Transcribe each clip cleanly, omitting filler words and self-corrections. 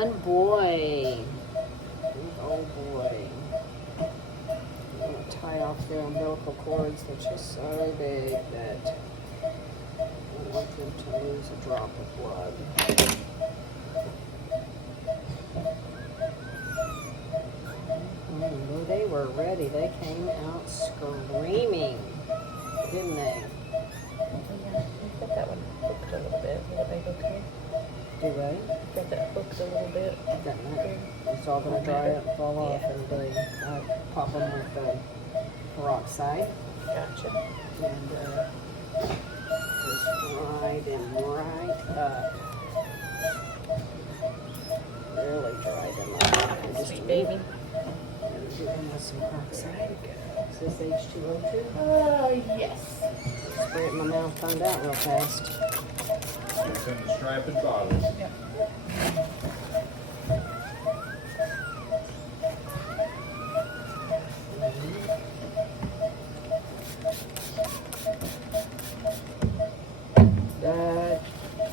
one boy. Oh boy. I'm going to tie off their umbilical cords. They're just so big that I don't want them to lose a drop of blood. Oh, they were ready. They came out screaming, didn't they? Yeah, I got that one hooked a little bit. Will it make okay? Do they? Got that hooked a little bit. Doesn't matter. It's all going to dry up and fall off, and I pop them with the peroxide. Gotcha. And just dry them right up. Really dry them up. And just Sweet baby. do them with some peroxide. Is this H2O2? Yes. Spray it in my mouth, find out real fast. It's in the striped bottles. Yep.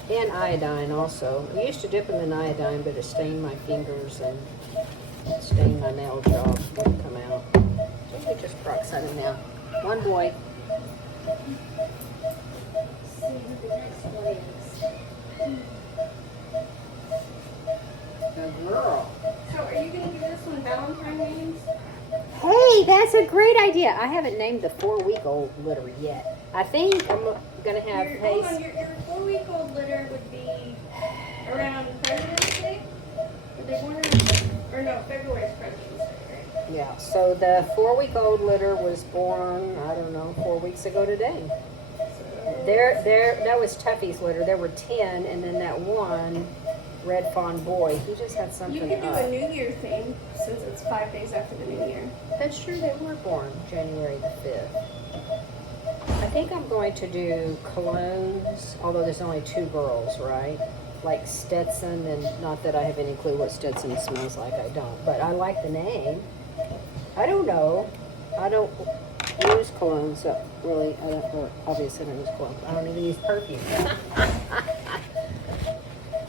And iodine also. I used to dip them in iodine, but it stained my fingers and stained my nail job. Wouldn't come out. So we just peroxide them now. One boy. See who the next one is. A girl. So are you going to give this one Valentine names? Hey, that's a great idea. I haven't named the 4-week-old litter yet. I think I'm gonna have Hold on, Pace. your 4-week-old litter would be around President's Day? Were they born around, or no, February's President's Day, right? Yeah. So the 4-week-old litter was born, I don't know, 4 weeks ago today. That was Tuffy's litter. There were 10, and then that one red fawn boy. He just had something. You could do up. a New Year theme since it's 5 days after the New Year. That's true. They were born January the 5th. I think I'm going to do colognes, although there's only 2 girls, right? Like Stetson, and not that I have any clue what Stetson smells like. I don't, but I like the name. I don't know. I don't use cologne, so really, I don't know. Obviously, I don't use cologne. I don't even use perfume.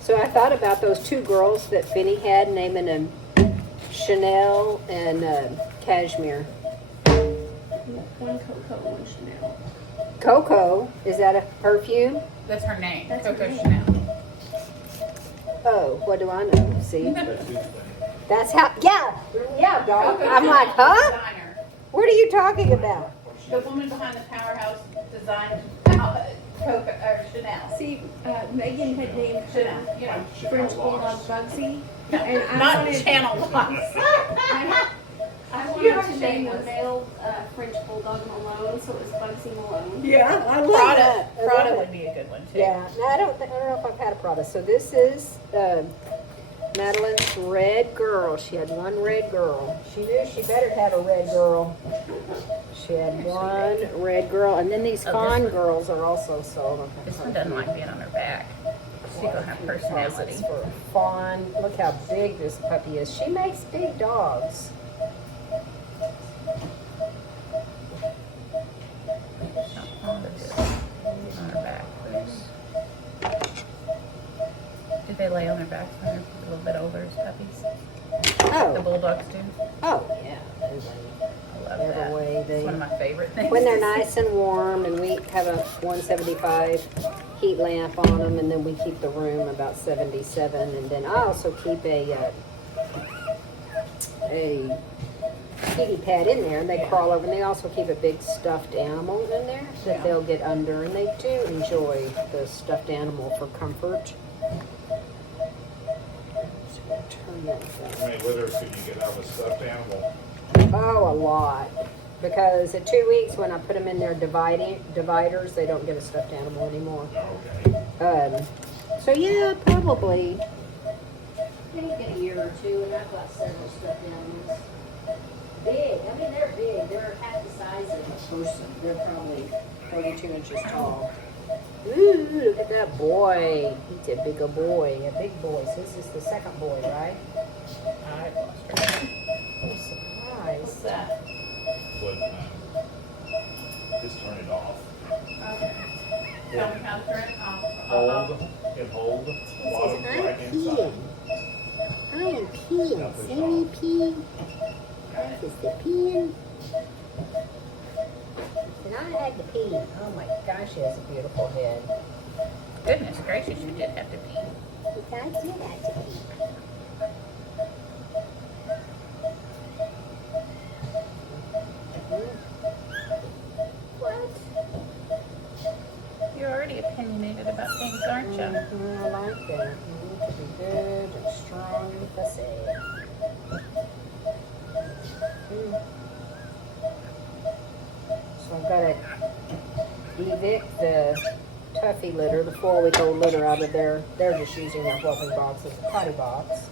So I thought about those 2 girls that Finney had, naming them Chanel and Cashmere. One Coco, one Chanel. Coco, is that a perfume? That's her name. That's her Coco name. Chanel. Oh, what do I know? See? That's his thing. That's how, yeah, dog. Coco I'm Chanel, like, huh? Designer. What are you talking about? The woman behind the Powerhouse designed Coco or Chanel. See, Megan had named Chanel. You know. French Bulldog Bugsy. No, And I not wanted- Channel Box. I You wanted to don't name say the this. male French Bulldog Malone, so it was Bugsy Malone. Yeah, I love Prada. that. I love Prada it. would be a good one too. Yeah, no, I don't know if I've had a Prada. So this is Madeline's red girl. She had one red girl. She knew she better have a red girl. She had one red girl, and then these Oh, this fawn one. girls are also sold. This one doesn't like being on her back. She gonna have personality. For a fawn. Look how big this puppy is. She makes big dogs. Not fond of this. On her back, please. Do they lay on their backs when they're a little bit older as puppies? The Oh, bulldogs do. oh yeah. I love Every that. way It's one of my favorite things. When they're nice and warm, and we have a 175 heat lamp on them, and then we keep the room about 77, and then I also keep a kitty pad in there, and they crawl over, and they also keep a big stuffed animal in there that they'll get under, and they do enjoy the stuffed animal for comfort. So we'll turn that down. How many litters could you get out of a stuffed animal? Oh, a lot. Because at 2 weeks, when I put them in their dividers, they don't get a stuffed animal anymore. Okay. So yeah, probably. Maybe in a year or 2, and I've got several stuffed animals. Big. I mean, they're big. They're half the size of a person. They're probably 32 inches tall. Ooh, look at that boy. He's a bigger boy. A big boy. So this is the second boy, right? I lost her. I'm surprised. What's that? But, just turn it off. Okay. Tell me how to turn it off. Hold and hold. Bottom right hand side. peeing. See me pee? This is the peeing. And I had to pee. Oh my gosh, she has a beautiful head. Goodness gracious, you did have to pee. I did have to pee. What? You're already opinionated about things, aren't you? Mhm, I like that. You need to be good and strong and fussy. So I've got to evict the Tuffy litter, the 4-week-old litter out of there. They're just using their whelping box as a potty box.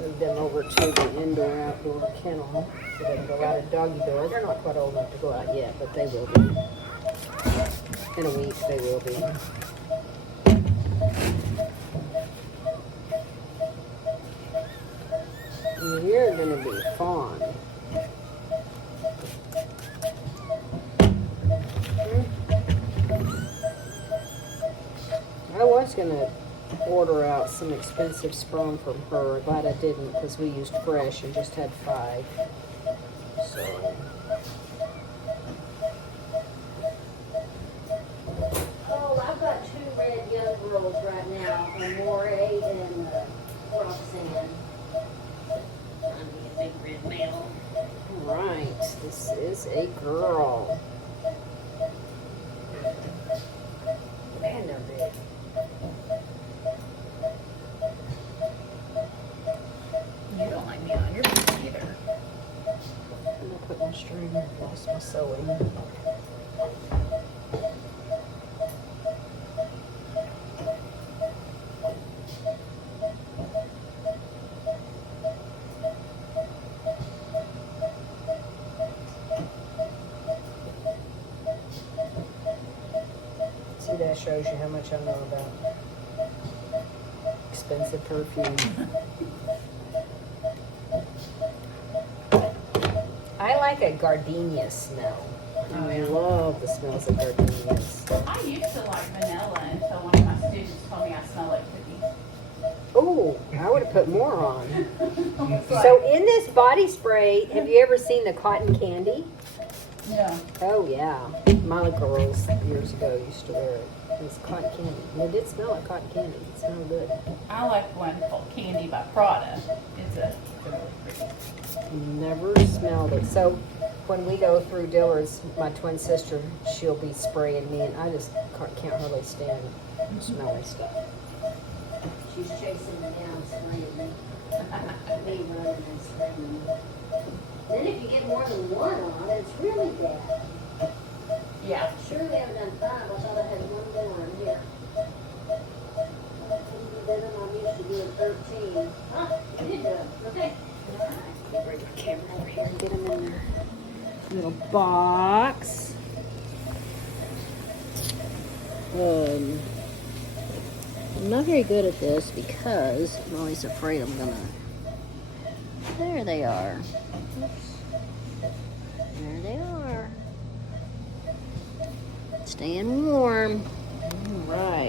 Move them over to the indoor-outdoor kennel so they can go out a doggy door. They're not quite old enough to go out yet, but they will be. In a week, they will be. And you're going to be fine. I was going to order out some expensive sperm from her. Glad I didn't because we used fresh and just had 5. So. Oh, I've got 2 red young girls right now, Amore and Roxanne. I'm a big red male. All right, this is a girl. Man, they're big. You don't like me on your feet either. I'm gonna put my string. Lost my sewing. See, that shows you how much I know about expensive perfume. I like a gardenia smell. Oh, I yeah. love the smells of gardenias. I used to like vanilla until one of my students told me I smell like cookies. Oh, I would have put more on. It's like, So in this body spray, have you ever seen the cotton candy? no. Oh yeah, my girls years ago used to wear it. It was cotton candy. And it did smell like cotton candy. It smelled good. I like one called Candy by Prada. It's really pretty. Never smelled it. So when we go through Dillard's, my twin sister, she'll be spraying me, and I just can't hardly stand smelling stuff. She's chasing me down, spraying me. Me running and spraying me. Then if you get more than one on, it's really bad. Yeah. Surely I've done 5. I thought I had one more in here. I'm used to doing 13. Huh? You did good. Okay. All right. Let me bring my camera over here and get them in their little box. I'm not very good at this because I'm always afraid I'm gonna. There they are. Oops. There they are. Staying warm. All right.